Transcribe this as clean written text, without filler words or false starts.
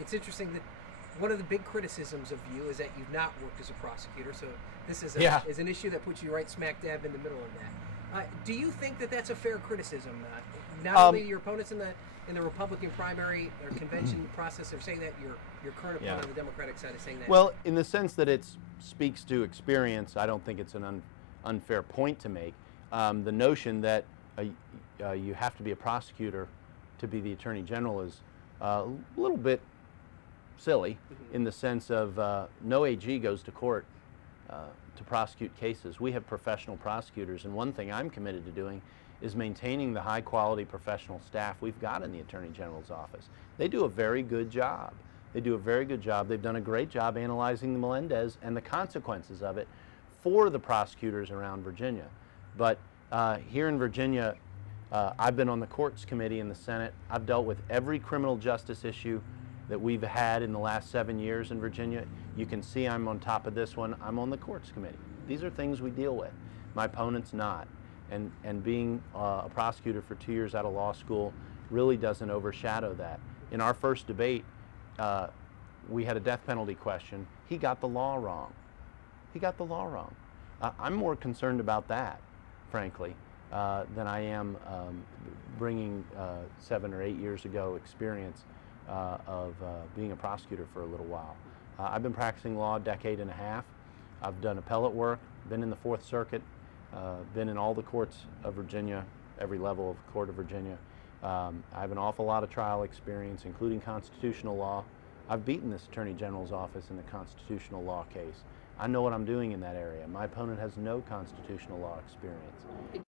It's interesting that one of the big criticisms of you is that you've not worked as a prosecutor, so this is, is an issue that puts you right smack dab in the middle of that. Do you think that that's a fair criticism? Not only your opponents in the Republican primary or convention process are saying that, your current opponent on the Democratic side is saying that. Well, in the sense that it speaks to experience, I don't think it's an unfair point to make. The notion that you have to be a prosecutor to be the Attorney General is a little bit silly, in the sense of no AG goes to court to prosecute cases. We have professional prosecutors, and one thing I'm committed to doing is maintaining the high quality professional staff we've got in the Attorney General's office. They do a very good job. They do a very good job. They've done a great job analyzing the Melendez and the consequences of it for the prosecutors around Virginia. But here in Virginia, I've been on the Courts Committee in the Senate. I've dealt with every criminal justice issue that we've had in the last 7 years in Virginia. You can see I'm on top of this one. I'm on the Courts Committee. These are things we deal with. My opponent's not. And being a prosecutor for 2 years out of law school really doesn't overshadow that. In our first debate, we had a death penalty question. He got the law wrong. He got the law wrong. I'm more concerned about that, frankly, than I am bringing 7 or 8 years ago experience of being a prosecutor for a little while. I've been practicing law a decade and a half. I've done appellate work, been in the Fourth Circuit, been in all the courts of Virginia, every level of court of Virginia. I have an awful lot of trial experience, including constitutional law. I've beaten this Attorney General's office in the constitutional law case. I know what I'm doing in that area. My opponent has no constitutional law experience.